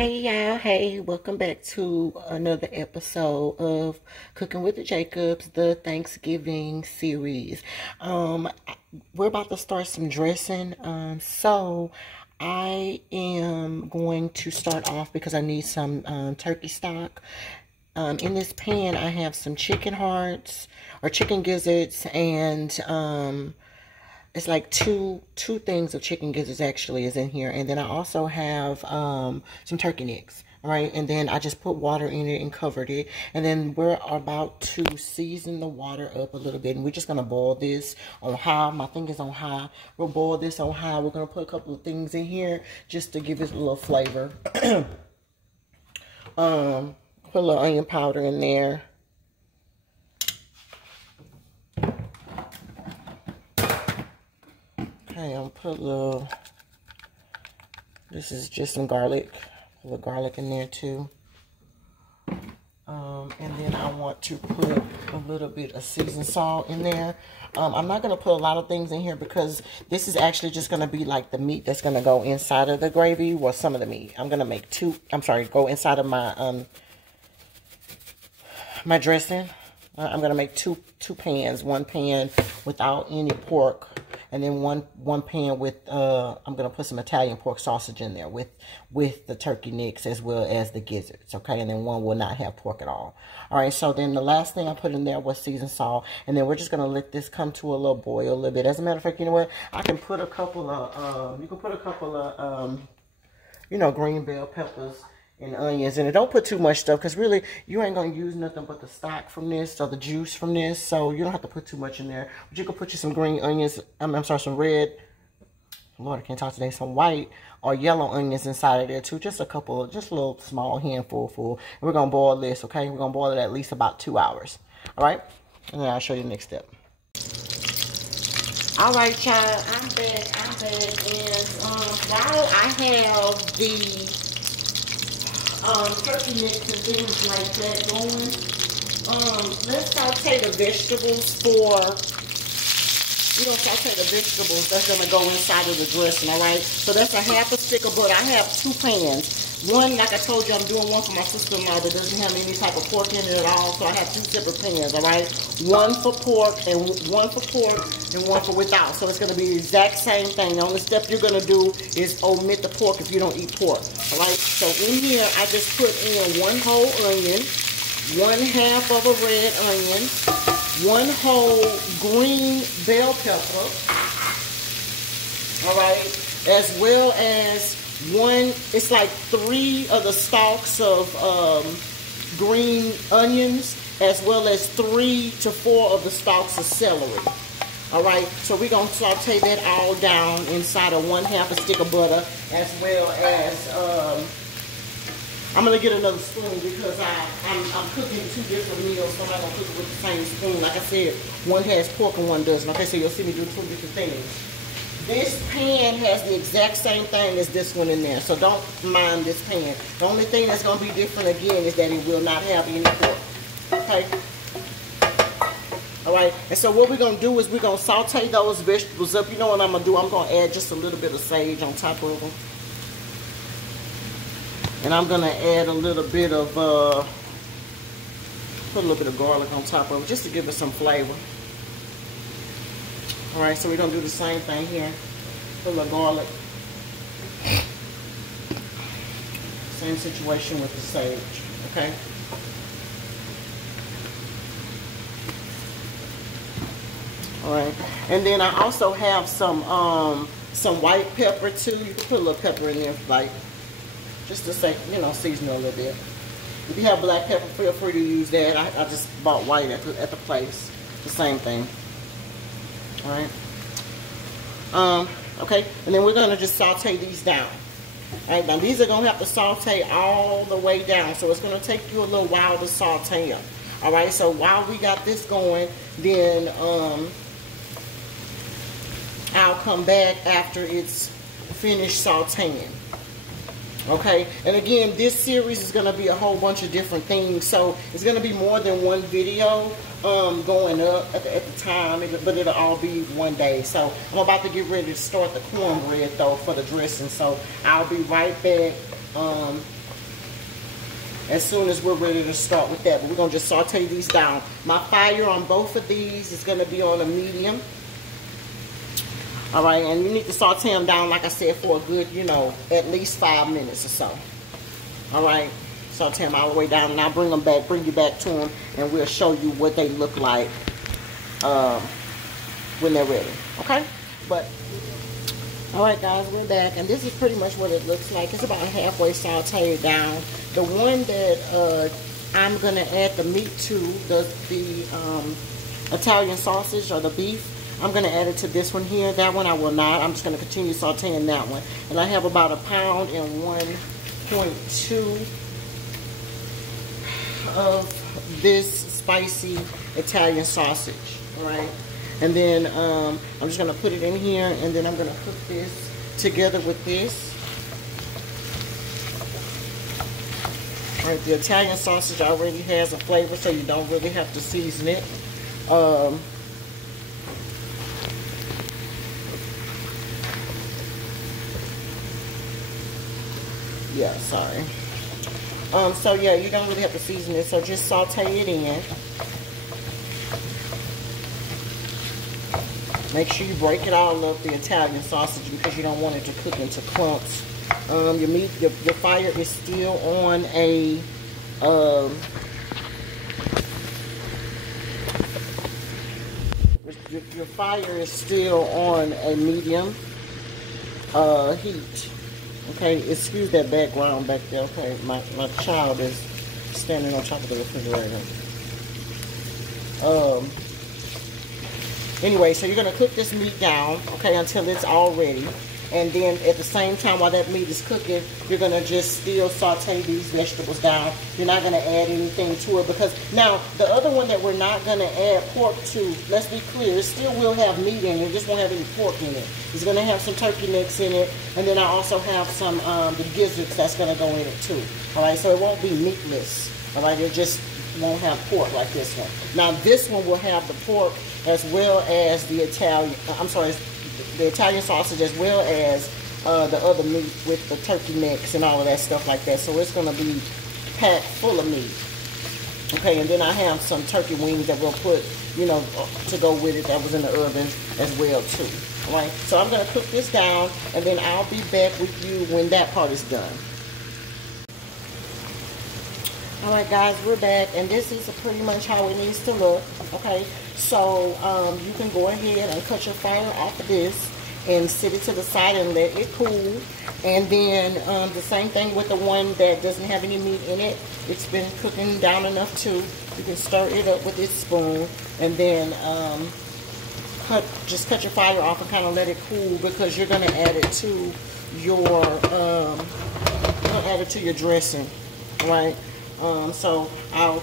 Hey y'all, hey, welcome back to another episode of Cooking with the Jacobs, the Thanksgiving series. We're about to start some dressing. So I am going to start off because I need some turkey stock. In this pan I have some chicken hearts or chicken gizzards, and it's like two things of chicken gizzards actually is in here. And then I also have some turkey necks. All right, and then I just put water in it and covered it. And then we're about to season the water up a little bit. And we're just going to boil this on high. My thing is on high. We'll boil this on high. We're going to put a couple of things in here just to give it a little flavor. Put a little onion powder in there. Okay, I'm put a little, this is just some garlic, a little garlic in there too. And then I want to put a little bit of seasoned salt in there. I'm not going to put a lot of things in here because this is actually just going to be like the meat that's going to go inside of the gravy, or some of the meat. I'm going to make go inside of my, my dressing. I'm going to make two pans, one pan without any pork. And then one pan with, I'm going to put some Italian pork sausage in there with the turkey necks as well as the gizzards, okay? And then one will not have pork at all. All right, so then the last thing I put in there was seasoned salt. And then we're just going to let this come to a little boil a little bit. As a matter of fact, you know what? I can put a couple of, you can put a couple of, you know, green bell peppers and onions, and don't put too much stuff because really you ain't gonna use nothing but the stock from this or the juice from this, so you don't have to put too much in there. But you can put you some green onions, I'm sorry, some red, Lord I can't talk today, some white or yellow onions inside of there too. Just a couple, just a little small handful full. And we're gonna boil this, okay? We're gonna boil it at least about 2 hours. All right, and then I'll show you the next step. All right, y'all, I'm back, and while I have the turkey necks and things like that going, let's saute the vegetables we're going to saute the vegetables that's going to go inside of the dressing, all right? So that's a half a stick of butter. I have 2 pans. One, like I told you, I'm doing one for my sister-in-law that doesn't have any type of pork in it at all, so I have 2 separate pans, all right? One for pork and one for without. So it's going to be the exact same thing. The only step you're going to do is omit the pork if you don't eat pork, all right? So in here, I just put in 1 whole onion, 1/2 of a red onion, 1 whole green bell pepper, all right, as well as it's like 3 of the stalks of green onions, as well as 3 to 4 of the stalks of celery. All right, so we're going to saute that all down inside of 1/2 a stick of butter, as well as, I'm going to get another spoon because I'm cooking 2 different meals, so I'm not going to cook it with the same spoon. Like I said, one has pork and one doesn't. Okay, so you'll see me do 2 different things. This pan has the exact same thing as this one in there, so don't mind this pan. The only thing that's going to be different again is that it will not have any pork. Okay? All right, and so what we're going to do is we're going to saute those vegetables up. You know what I'm going to do? I'm going to add just a little bit of sage on top of them. And I'm going to add a little bit of, put a little bit of garlic on top of it just to give it some flavor. All right, so we're going to do the same thing here. Put a little garlic. Same situation with the sage, okay? All right, and then I also have some white pepper too. You can put a little pepper in there, like, just to say, you know, season it a little bit. If you have black pepper, feel free to use that. I just bought white at the place. The same thing. All right. Okay, and then we're going to just saute these down. All right, now these are going to have to saute all the way down, so it's going to take you a little while to saute them. All right, so while we got this going, then I'll come back after it's finished sauteing. Okay, and again, this series is going to be a whole bunch of different things, so it's going to be more than one video going up at the time, but it'll all be one day. So I'm about to get ready to start the cornbread though for the dressing, so I'll be right back as soon as we're ready to start with that. But we're gonna just saute these down. My fire on both of these is gonna be on a medium. All right, and you need to saute them down, like I said, for a good, you know, at least 5 minutes or so. All right, saute them all the way down, and I'll bring them back, bring you back to them, and we'll show you what they look like when they're ready. Okay, but all right, guys, we're back, and this is pretty much what it looks like. It's about halfway sauteed down. The one that I'm gonna add the meat to, the Italian sausage or the beef, I'm gonna add it to this one here. That one I will not. I'm just gonna continue sauteing that one. And I have about 1 pound and 1.2 of this spicy Italian sausage. All right. And then I'm just gonna put it in here, and then I'm gonna cook this together with this. All right, the Italian sausage already has a flavor, so you don't really have to season it. Yeah, sorry. So yeah, you don't really have to season it, so just saute it in. Make sure you break it all up, the Italian sausage, because you don't want it to cook into clumps. Your meat, your fire is still on a your fire is still on a medium heat. Okay, excuse that background back there. Okay, my child is standing on top of the refrigerator. Anyway, so you're gonna cook this meat down, okay, until it's all ready. And then at the same time while that meat is cooking, you're gonna just still saute these vegetables down. You're not gonna add anything to it, because now the other one that we're not gonna add pork to, let's be clear, it still will have meat in it, it just won't have any pork in it. It's gonna have some turkey necks in it, and then I also have some the gizzards that's gonna go in it too. All right, so it won't be meatless. All right, it just won't have pork like this one. Now this one will have the pork as well as the Italian, the Italian sausage, as well as the other meat with the turkey necks and all of that stuff like that. So it's gonna be packed full of meat. Okay, and then I have some turkey wings that we'll put, you know, to go with it, that was in the oven as well too. All right, so I'm gonna cook this down, and then I'll be back with you when that part is done. All right, guys, we're back, and this is pretty much how it needs to look. Okay, so you can go ahead and cut your fire off of this and set it to the side and let it cool. And then the same thing with the one that doesn't have any meat in it. It's been cooking down enough too. You can stir it up with this spoon, and then just cut your fire off and kind of let it cool, because you're gonna add it to your dressing, right? So I'll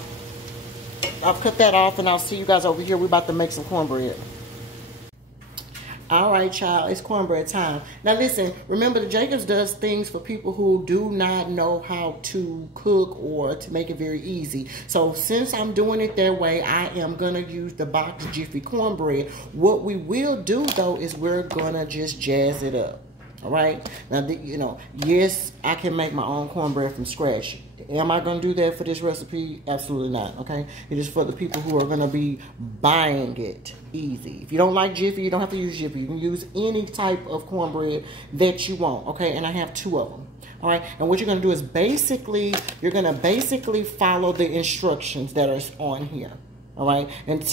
cut that off, and I'll see you guys over here. We're about to make some cornbread. All right, child, it's cornbread time. Now listen, remember the Jacobs does things for people who do not know how to cook or to make it very easy. So since I'm doing it their way, I am gonna use the box Jiffy cornbread. What we will do though is we're gonna just jazz it up. All right, now you know, yes, I can make my own cornbread from scratch. Am I going to do that for this recipe? Absolutely not, okay? It is for the people who are going to be buying it easy. If you don't like Jiffy, you don't have to use Jiffy. You can use any type of cornbread that you want, okay? And I have 2 of them, all right? And what you're going to do is you're going to basically follow the instructions that are on here, all right? And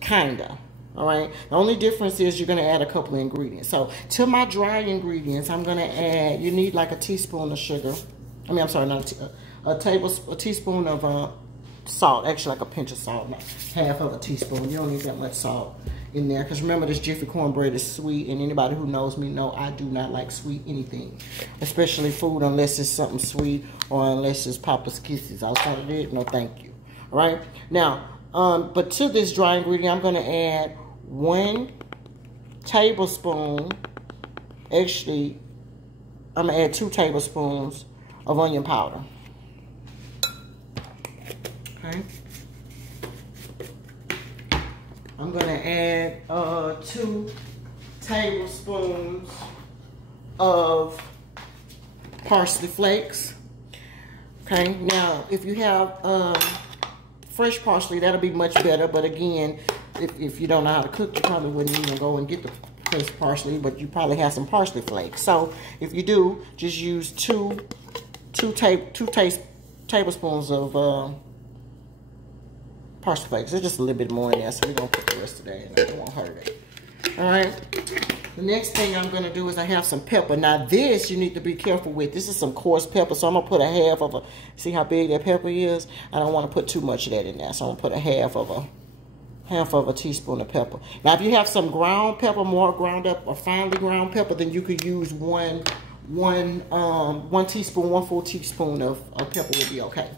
kinda. All right, the only difference is you're going to add a couple of ingredients. So to my dry ingredients, I'm going to add, you need like a teaspoon of sugar. I mean, I'm sorry, not a teaspoon of salt, actually like a pinch of salt, not half of a teaspoon. You don't need that much salt in there, because remember, this Jiffy cornbread is sweet, and anybody who knows me know I do not like sweet anything, especially food, unless it's something sweet or unless it's Papa's Kisses. Outside of it, no thank you. All right, now, but to this dry ingredient, I'm going to add 1 tablespoon, actually, I'm going to add 2 tablespoons of onion powder. Okay. I'm going to add 2 tablespoons of parsley flakes, Okay, now if you have fresh parsley, that'll be much better. But again, if you don't know how to cook, you probably wouldn't even go and get the fresh parsley, but you probably have some parsley flakes. So if you do, just use two tablespoons of parsley flakes. There's just a little bit more in there, so we're gonna put the rest of that in there. It won't hurt it. All right. The next thing I'm gonna do is I have some pepper. Now this you need to be careful with. This is some coarse pepper, so I'm gonna put a half of a. See how big that pepper is? I don't want to put too much of that in there, so I'm gonna put a half of a teaspoon of pepper. Now if you have some ground pepper, more ground up or finely ground pepper, then you could use one teaspoon, 1 full teaspoon of pepper would be okay.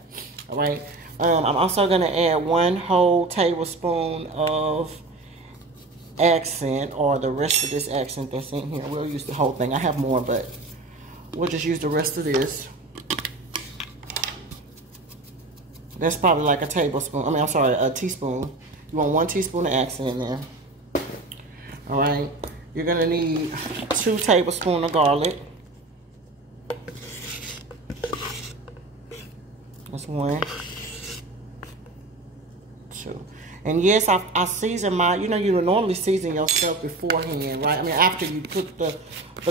All right. I'm also gonna add 1 whole tablespoon of accent, or the rest of this accent that's in here. We'll use the whole thing. I have more, but we'll just use the rest of this. That's probably like a tablespoon. I mean, I'm sorry, a teaspoon. You want 1 teaspoon of accent in there. All right. You're gonna need 2 tablespoons of garlic. That's 1, 2. And yes, I season my, you normally season your stuff beforehand, right? I mean, after you cook the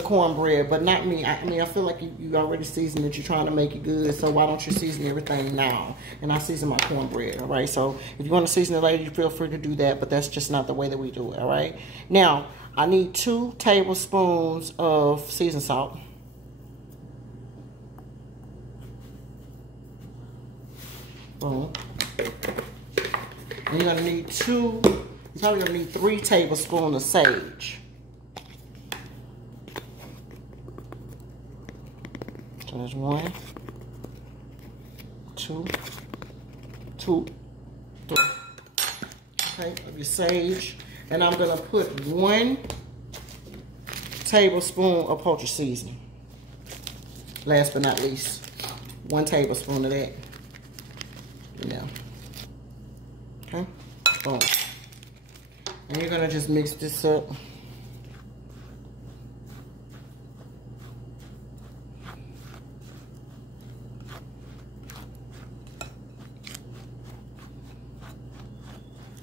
cornbread, but not me. I feel like you already seasoned it. You're trying to make it good, so why don't you season everything now? And I season my cornbread, all right? So if you want to season it later, you feel free to do that, but that's just not the way that we do it, all right? Now, I need 2 tablespoons of seasoned salt. Boom. And you're gonna need you're probably gonna need 3 tablespoons of sage. So there's 1, 2, 3. Okay, of your sage. And I'm gonna put 1 tablespoon of poultry seasoning. Last but not least, 1 tablespoon of that. Okay, boom. And you're gonna just mix this up.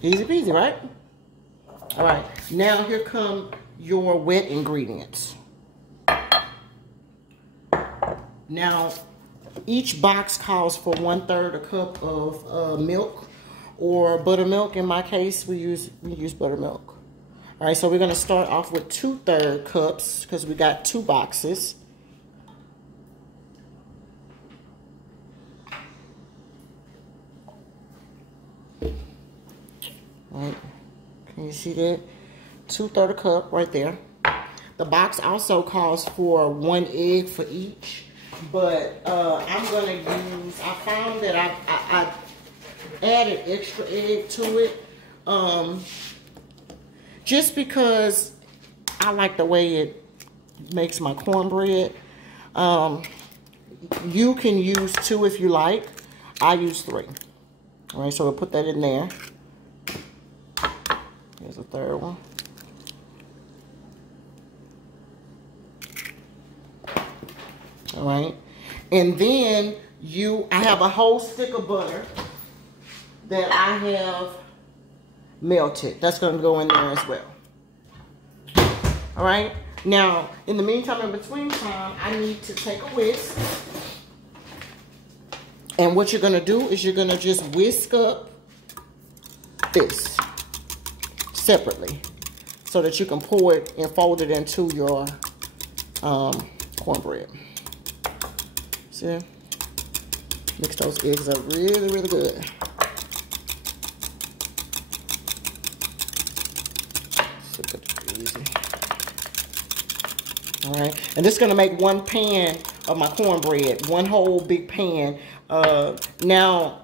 Easy peasy, right? All right, now here come your wet ingredients. Now, each box calls for 1/3 a cup of milk, or buttermilk. In my case, we use buttermilk. All right, so we're gonna start off with 2/3 cups because we got 2 boxes. All right, can you see that? 2/3 a cup right there. The box also calls for 1 egg for each, but I'm gonna use. I found that I added extra egg to it, just because I like the way it makes my cornbread. You can use 2 if you like. I use 3. All right, so we'll put that in there. Here's a 3rd one. All right, and then I have a whole stick of butter that I have melted. That's going to go in there as well. All right. Now, in the meantime, in between time, I need to take a whisk. And what you're going to do is you're going to just whisk up this separately so that you can pour it and fold it into your cornbread. See? Mix those eggs up really, really good. Super easy. All right, and this is gonna make 1 pan of my cornbread, 1 whole big pan. Now,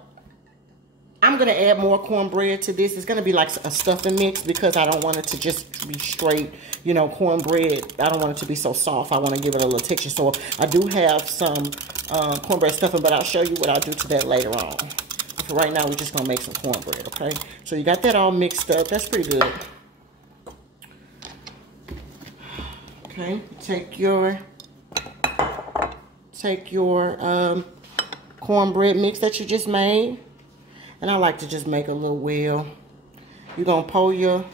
I'm gonna add more cornbread to this. It's gonna be like a stuffing mix because I don't want it to just be straight, cornbread. I don't want it to be so soft. I want to give it a little texture. So I do have some cornbread stuffing, but I'll show you what I'll do to that later on. For right now, we're just gonna make some cornbread, okay? So you got that all mixed up. That's pretty good. Okay, take your cornbread mix that you just made. And I like to just make a little well. You're gonna pour your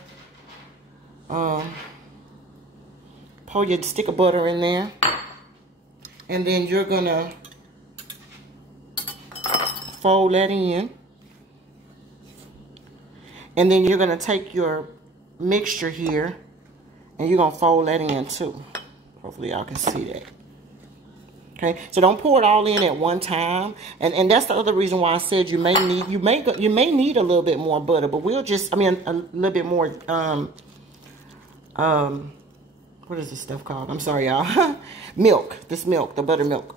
stick of butter in there. And then you're gonna fold that in. And then you're gonna take your mixture here and you're gonna fold that in too. Hopefully y'all can see that. Okay, so don't pour it all in at one time, and that's the other reason why I said you may need a little bit more butter, but we'll just a little bit more what is this stuff called? I'm sorry, y'all. Milk. This milk, the buttermilk.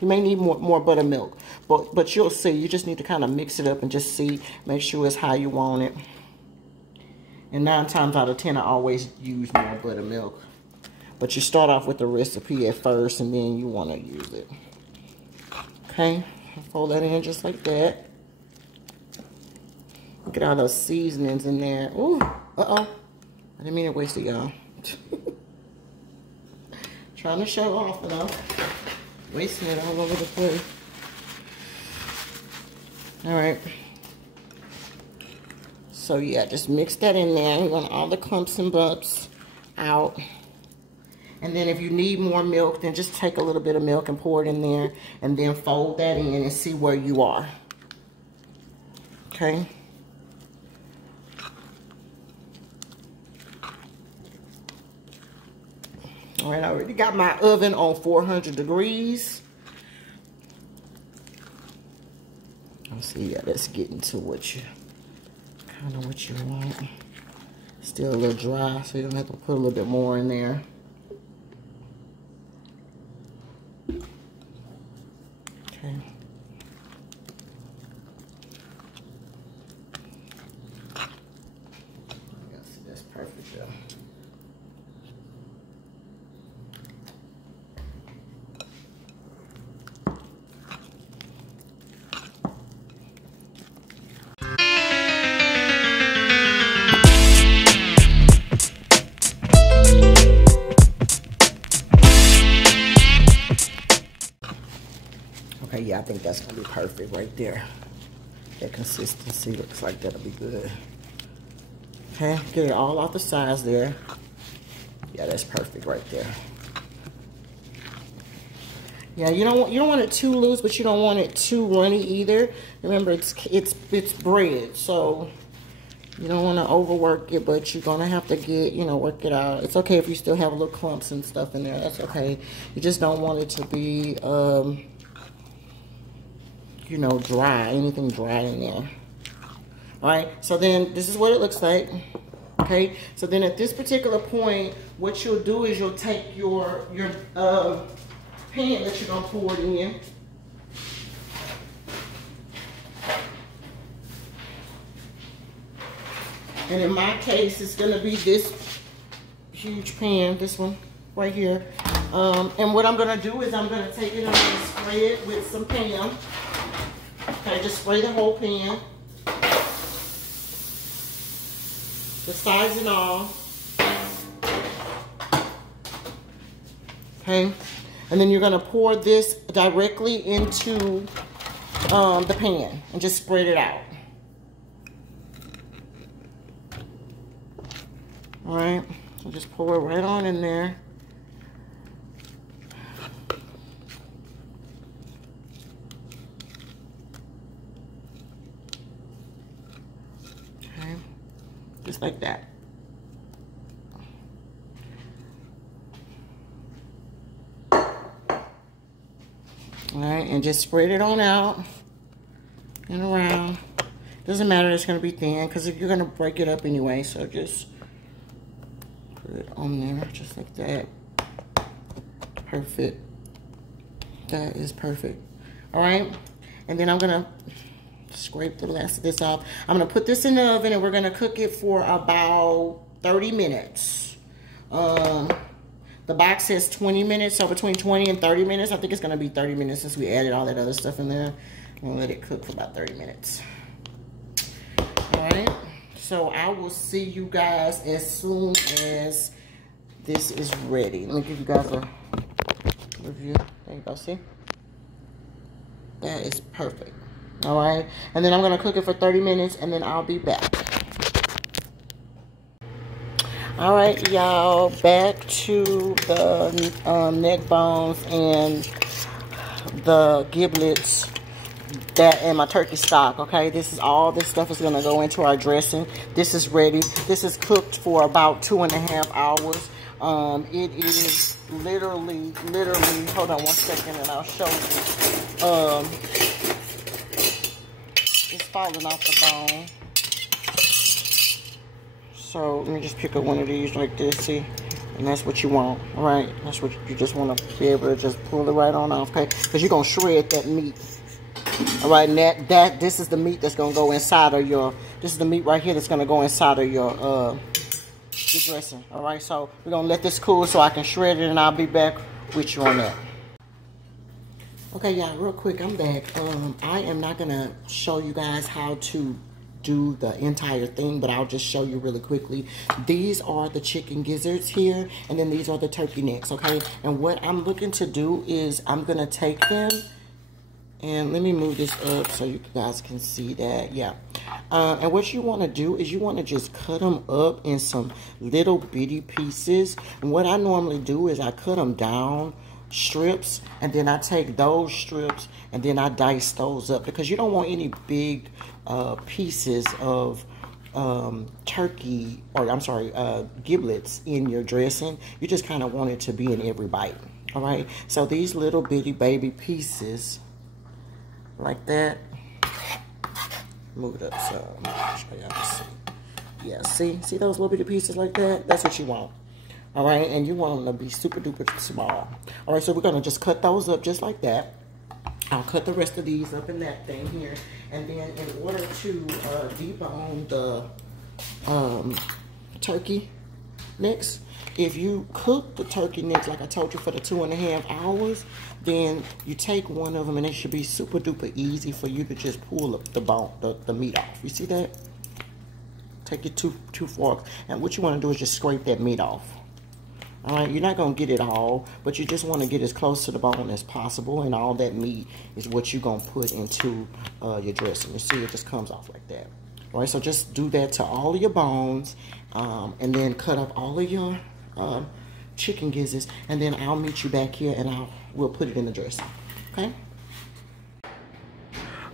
You may need more buttermilk, but you'll see. You just need to kind of mix it up and just see, make sure it's how you want it. And 9 times out of 10, I always use more buttermilk. But you start off with the recipe at first, and then you want to use it. Okay, fold that in just like that. Look at all those seasonings in there. Ooh, I didn't mean to waste it, y'all. Trying to show off, and I'm wasting it all over the place. All right. So yeah, just mix that in there. We want all the clumps and bumps out. And then if you need more milk, then just take a little bit of milk and pour it in there. And then fold that in and see where you are. Okay. All right, I already got my oven on 400 degrees. Let's see, yeah, let's get into what you want. Still a little dry, so you're gonna have to put a little bit more in there. Okay. Yes, that's perfect, though. Okay, yeah, I think that's gonna be perfect right there. That consistency looks like that'll be good. Okay, get it all off the sides there. Yeah, that's perfect right there. Yeah, you don't want it too loose, but you don't want it too runny either. Remember, it's bread, so you don't want to overwork it, but you're gonna have to work it out. It's okay if you still have little clumps and stuff in there. That's okay. You just don't want it to be dry, anything dry in there. All right, so then this is what it looks like. Okay, so then at this particular point, what you'll do is you'll take your pan that you're gonna pour it in. And in my case, it's gonna be this huge pan, this one right here. And what I'm gonna do is I'm gonna take it and I'm gonna spray it with some Pam. Okay, just spray the whole pan. The sides and all. Okay, and then you're gonna pour this directly into the pan and just spread it out. All right, so just pour it right on in there. Okay, just like that. All right, and just spread it on out and around. Doesn't matter, it's gonna be thin because you're gonna break it up anyway, so just put it on there just like that. Perfect. That is perfect. All right, and then I'm gonna scrape the last of this off. I'm gonna put this in the oven and we're gonna cook it for about 30 minutes. The box says 20 minutes, so between 20 and 30 minutes. I think it's gonna be 30 minutes since we added all that other stuff in there. I'm gonna let it cook for about 30 minutes. All right, so I will see you guys as soon as this is ready. Let me give you guys a review. There you go, see? That is perfect. All right. And then I'm going to cook it for 30 minutes and then I'll be back. All right, y'all. Back to the neck bones and the giblets that and my turkey stock. Okay, this stuff is going to go into our dressing. This is ready. This is cooked for about 2.5 hours. It is literally, hold on one second and I'll show you. It's falling off the bone. So let me just pick up one of these like this, see? And that's what you want, all right? That's what you just want to be able to just pull it right on off, okay? Because you're going to shred that meat. All right, and this is the meat that's going to go inside of your, this is the meat right here that's going to go inside of your dressing. All right, so we're going to let this cool so I can shred it and I'll be back with you on that. Okay, y'all, real quick, I'm back. I am not going to show you guys how to do the entire thing, but I'll just show you really quickly. These are the chicken gizzards here, and then these are the turkey necks, okay? And what I'm looking to do is I'm gonna take them, and let me move this up so you guys can see that, yeah. And what you wanna do is you wanna just cut them up in some little bitty pieces. And what I normally do is I cut them down strips, and then I take those strips and then I dice those up, because you don't want any big pieces of turkey, or I'm sorry, giblets in your dressing. You just kind of want it to be in every bite. All right, so these little bitty baby pieces like that, move it up so y'all can see. Yeah, see those little bitty pieces like that? That's what you want. All right, and you want them to be super duper small. All right, so we're gonna just cut those up just like that. I'll cut the rest of these up in that thing here. And then in order to debone the turkey necks, if you cook the turkey necks like I told you for the 2.5 hours, then you take one of them and it should be super duper easy for you to just pull up the bone, the meat off. You see that? Take your two forks, and what you want to do is just scrape that meat off. All right, you're not going to get it all, but you just want to get as close to the bone as possible, and all that meat is what you're going to put into your dressing. You see, it just comes off like that. All right, so just do that to all of your bones, and then cut up all of your chicken gizzards, and then I'll meet you back here, and we'll put it in the dressing, okay?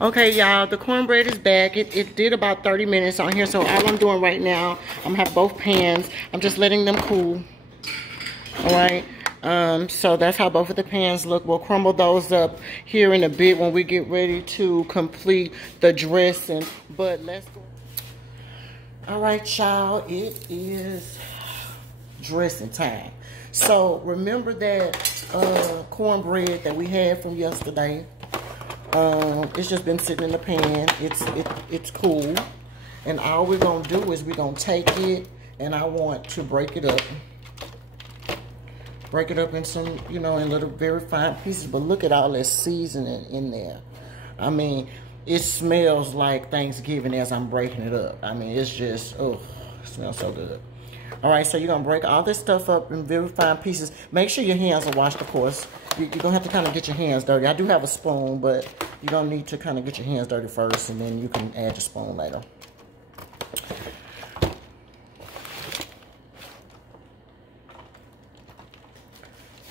Okay, y'all, the cornbread is back. It did about 30 minutes on here, so all I'm doing right now, I'm going to have both pans. I'm just letting them cool. All right, so that's how both of the pans look. We'll crumble those up here in a bit when we get ready to complete the dressing. But let's go. All right, y'all, it is dressing time. So remember that cornbread that we had from yesterday. It's just been sitting in the pan. It's cool, and all we're gonna do is we're gonna take it, and I want to break it up. Break it up in some, you know, in little very fine pieces. But look at all this seasoning in there. I mean, it smells like Thanksgiving as I'm breaking it up. I mean, it's just, oh, it smells so good. All right, so you're going to break all this stuff up in very fine pieces. Make sure your hands are washed, of course. You're going to have to kind of get your hands dirty. I do have a spoon, but you're going to need to kind of get your hands dirty first, and then you can add your spoon later.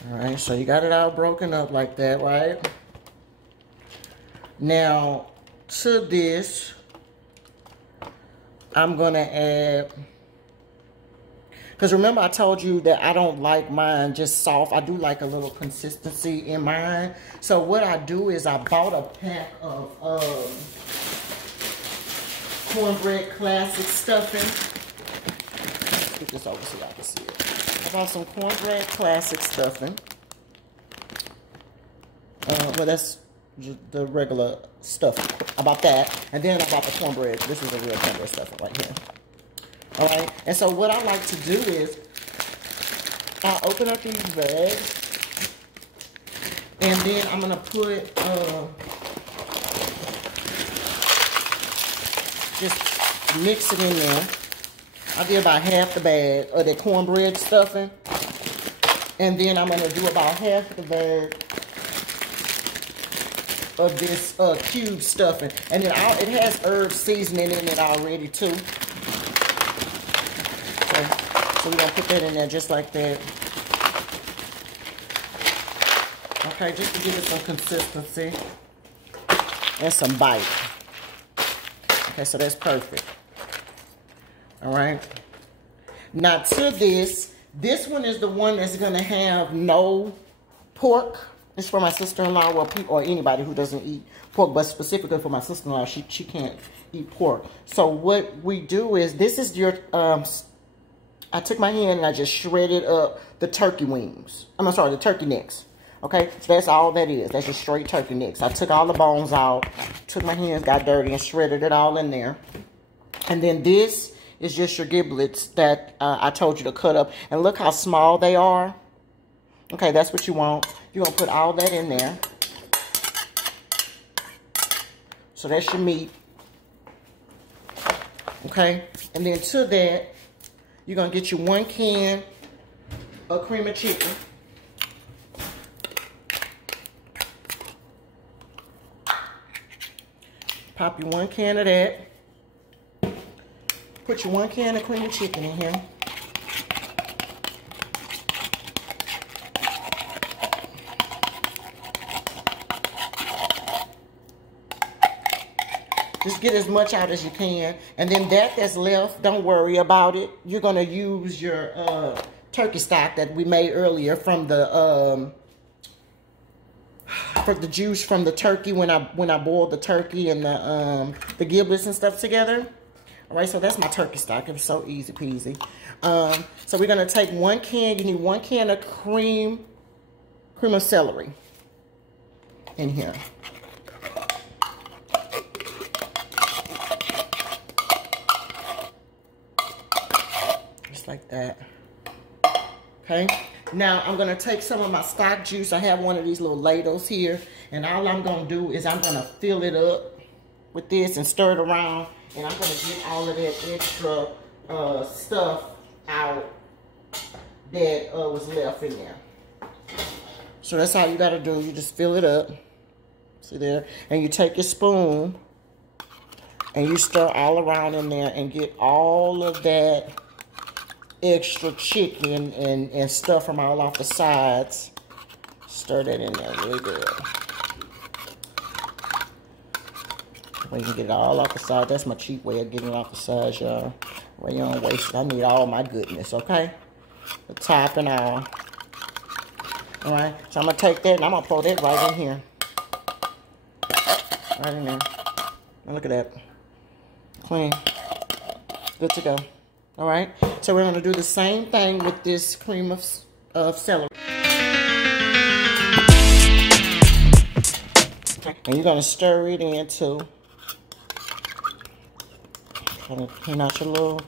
All right, so you got it all broken up like that, right? Now, to this, I'm going to add, because remember I told you that I don't like mine just soft. I do like a little consistency in mine. So what I do is I bought a pack of Cornbread classic stuffing. Let's get this over so y'all can see it. I bought some Cornbread classic stuffing. Well, that's the regular stuff. I bought that. And then I bought the cornbread. This is a real cornbread stuffing right here. All right. And so what I like to do is I open up these bags. And then I'm going to put just mix it in there. I did about half the bag of the cornbread stuffing. And then I'm going to do about half the bag cube stuffing, and then it has herb seasoning in it already too. Okay, so we're gonna put that in there just like that. Okay, just to give it some consistency and some bite. Okay, so that's perfect. All right. Now to this one is the one that's gonna have no pork. It's for my sister-in-law, well, or anybody who doesn't eat pork, but specifically for my sister-in-law, she can't eat pork. So what we do is, this is your, I took my hand and I just shredded up the turkey wings. I'm sorry, the turkey necks. Okay, so that's all that is. That's just straight turkey necks. I took all the bones out, took my hands, got dirty, and shredded it all in there. And then this is just your giblets that I told you to cut up. And look how small they are. Okay, that's what you want. You're going to put all that in there. So that's your meat. Okay, and then to that, you're going to get you 1 can of cream of chicken. Pop you 1 can of that. Put your 1 can of cream of chicken in here. Just get as much out as you can. And then that's left, don't worry about it. You're going to use your turkey stock that we made earlier from the juice from the turkey when I boiled the turkey and the giblets and stuff together. All right, so that's my turkey stock. It was so easy peasy. So we're going to take 1 can. You need 1 can of cream of celery in here. Like that. Okay, now I'm going to take some of my stock juice. I have one of these little ladles here, and all I'm going to do is I'm going to fill it up with this and stir it around, and I'm going to get all of that extra stuff out that was left in there. So that's all you got to do. You just fill it up. See there? And you take your spoon and you stir all around in there and get all of that extra chicken and stuff from all off the sides. Stir that in there really good. We can get it all off the side. That's my cheap way of getting it off the sides, y'all. Well, you don't waste it. I need all my goodness, okay? The top and all. Alright, so I'm going to take that and I'm going to pour that right in here. Right in there. Now look at that. Clean. Good to go. Alright, so we're going to do the same thing with this cream of celery. And you're going to stir it in too. Kind of clean out your little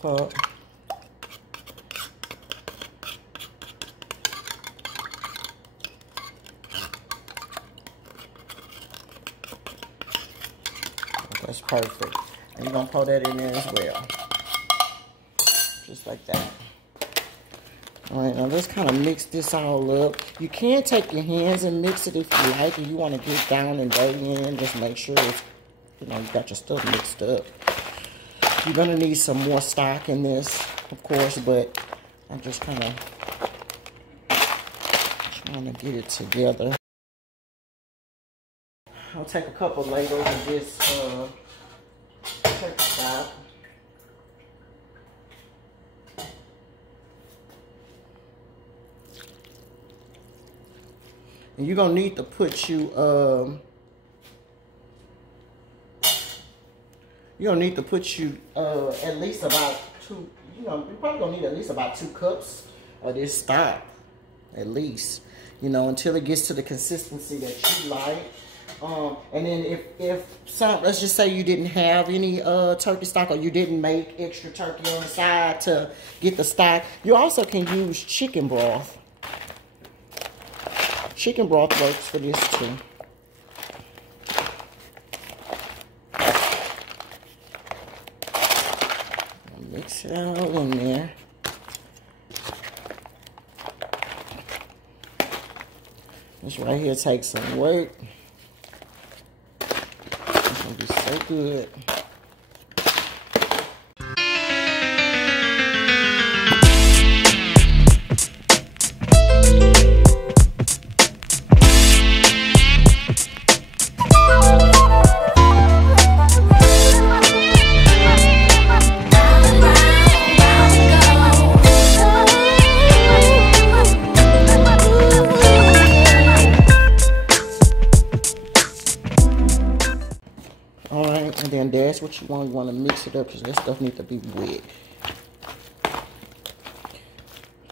cup. That's perfect. And you're going to pour that in there as well. Just like that. Alright, now let's kind of mix this all up. You can take your hands and mix it if you like. If you want to get down and dirty in, just make sure it's, you know, you got your stuff mixed up. You're going to need some more stock in this, of course, but I'm just kind of trying to get it together. I'll take a couple ladles of this turkey stock. And you're going to need to put you, at least about 2, you know, you're probably going to need at least about 2 cups of this stock, at least, you know, until it gets to the consistency that you like. And then if let's just say you didn't have any turkey stock, or you didn't make extra turkey on the side to get the stock, you also can use chicken broth. Chicken broth works for this too. Mix it all in there. This right here takes some work. look good. And then that's what you want. You want to mix it up because that stuff needs to be wet.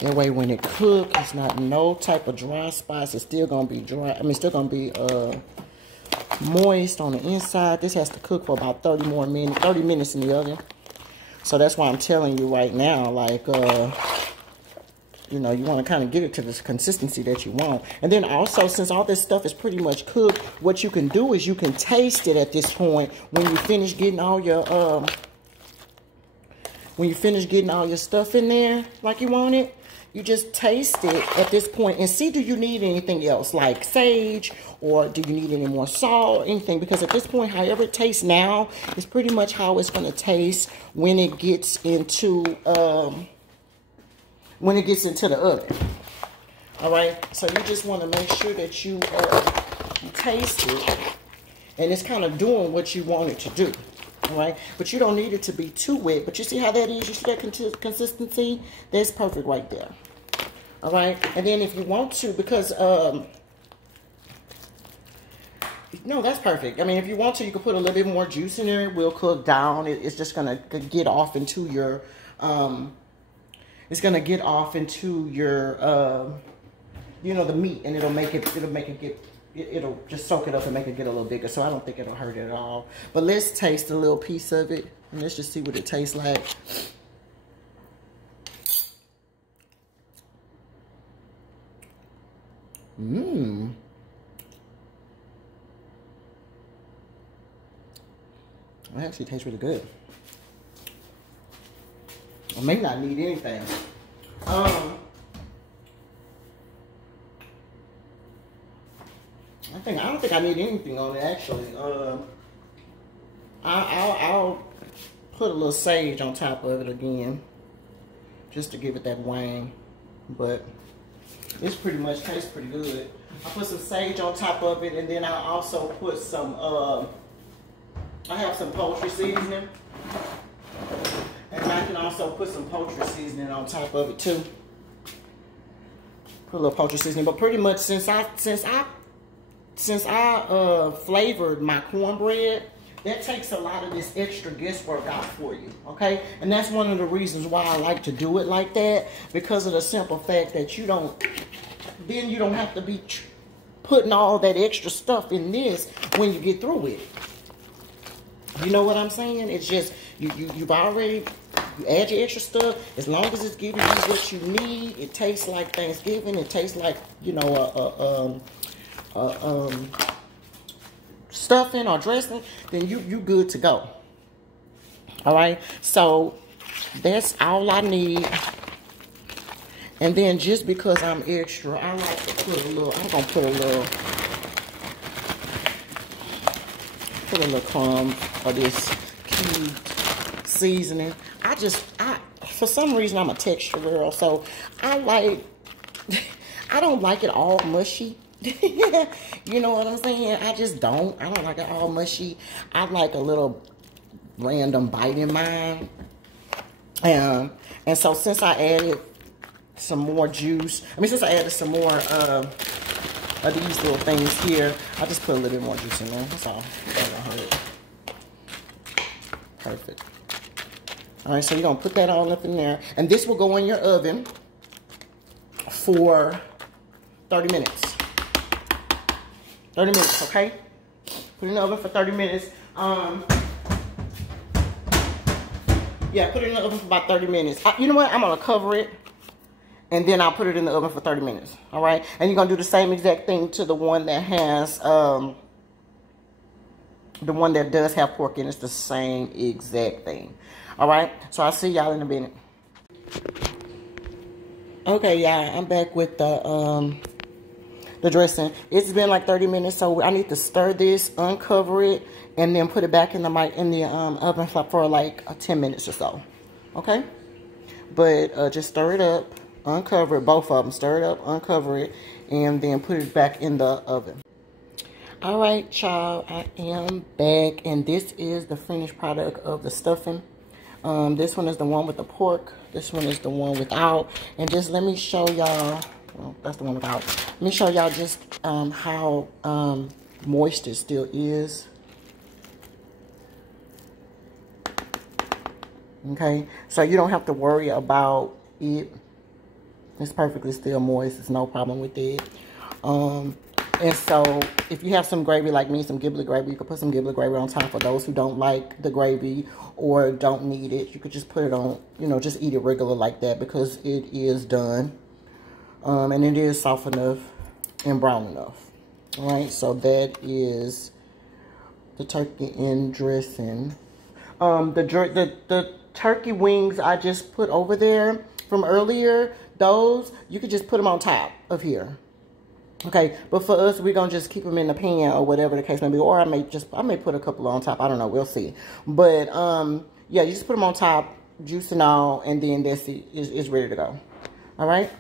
That way when it cooks, it's not no type of dry spots. It's still going to be dry. I mean, still going to be moist on the inside. This has to cook for about 30 minutes in the oven. So that's why I'm telling you right now, like, you know, you want to kind of get it to this consistency that you want. And then also, since all this stuff is pretty much cooked, what you can do is you can taste it at this point when you finish getting all your stuff in there like you want it. You just taste it at this point and see, do you need anything else like sage, or do you need any more salt, anything? Because at this point, however it tastes now is pretty much how it's going to taste when it gets into the oven. All right, so you just want to make sure that you taste it and it's kind of doing what you want it to do. All right, but you don't need it to be too wet. But you see how that is? You see that consistency? That's perfect right there. All right, and then if you want to, because no, that's perfect. I mean, if you want to, you can put a little bit more juice in there. It will cook down. It's just gonna get off into your it's gonna get off into your you know, the meat, and it'll just soak it up and make it get a little bigger. So I don't think it'll hurt it at all. But let's taste a little piece of it and let's just see what it tastes like. It actually tastes really good. I may not need anything. I don't think I need anything on it actually. I'll put a little sage on top of it again, just to give it that wang. But it's pretty much tastes pretty good. I put some sage on top of it, and then I also put some. I have some poultry seasoning, and I can also put some poultry seasoning on top of it too. Put a little poultry seasoning, but pretty much since I flavored my cornbread, that takes a lot of this extra guesswork out for you, okay? And that's one of the reasons why I like to do it like that, because of the simple fact that you don't have to be putting all that extra stuff in this when you get through with it. You know what I'm saying? It's just, you add your extra stuff. As long as it's giving you what you need, it tastes like Thanksgiving. It tastes like, you know, stuffing or dressing, then you good to go. All right, so that's all I need. And then just because I'm extra, I like to put a little, I'm gonna put a little crumb of this cubed seasoning. For some reason, I'm a texture girl, so I don't like it all mushy. You know what I'm saying? I don't like it all mushy. I like a little random bite in mine. And so since I added some more juice, since I added some more of these little things here, I just put a little bit more juice in there. That's all. That won't hurt. Perfect. All right, so you're gonna put that all up in there, and this will go in your oven for 30 minutes. 30 minutes, okay? Put it in the oven for 30 minutes. Yeah, put it in the oven for about 30 minutes. You know what? I'm gonna cover it, and then I'll put it in the oven for 30 minutes. All right? And you're gonna do the same exact thing to the one that has, the one that does have pork in it. It's the same exact thing. All right? So I'll see y'all in a minute. Okay, y'all. I'm back with the the dressing. It's been like 30 minutes, so I need to stir this, uncover it, and then put it back in the oven for like 10 minutes or so. Okay? But just stir it up, uncover it, both of them. Stir it up, uncover it, and then put it back in the oven. All right, y'all, I am back, and this is the finished product of the stuffing. This one is the one with the pork. This one is the one without. And just let me show y'all, well, that's the one without. Let me show y'all just how moist it still is. Okay, so you don't have to worry about it. It's perfectly still moist. There's no problem with it. And so if you have some gravy like me, some Ghibli gravy, you could put some Ghibli gravy on top. For those who don't like the gravy or don't need it, you could just put it on, you know, just eat it regular like that, because it is done. And it is soft enough and brown enough. All right, so that is the turkey and dressing. The turkey wings I just put over there from earlier, those, you could just put them on top of here. Okay, but for us, we're going to just keep them in the pan or whatever the case may be. Or I may put a couple on top. I don't know. We'll see. But, yeah, you just put them on top, juice and all, and then that's it. It's ready to go. All right?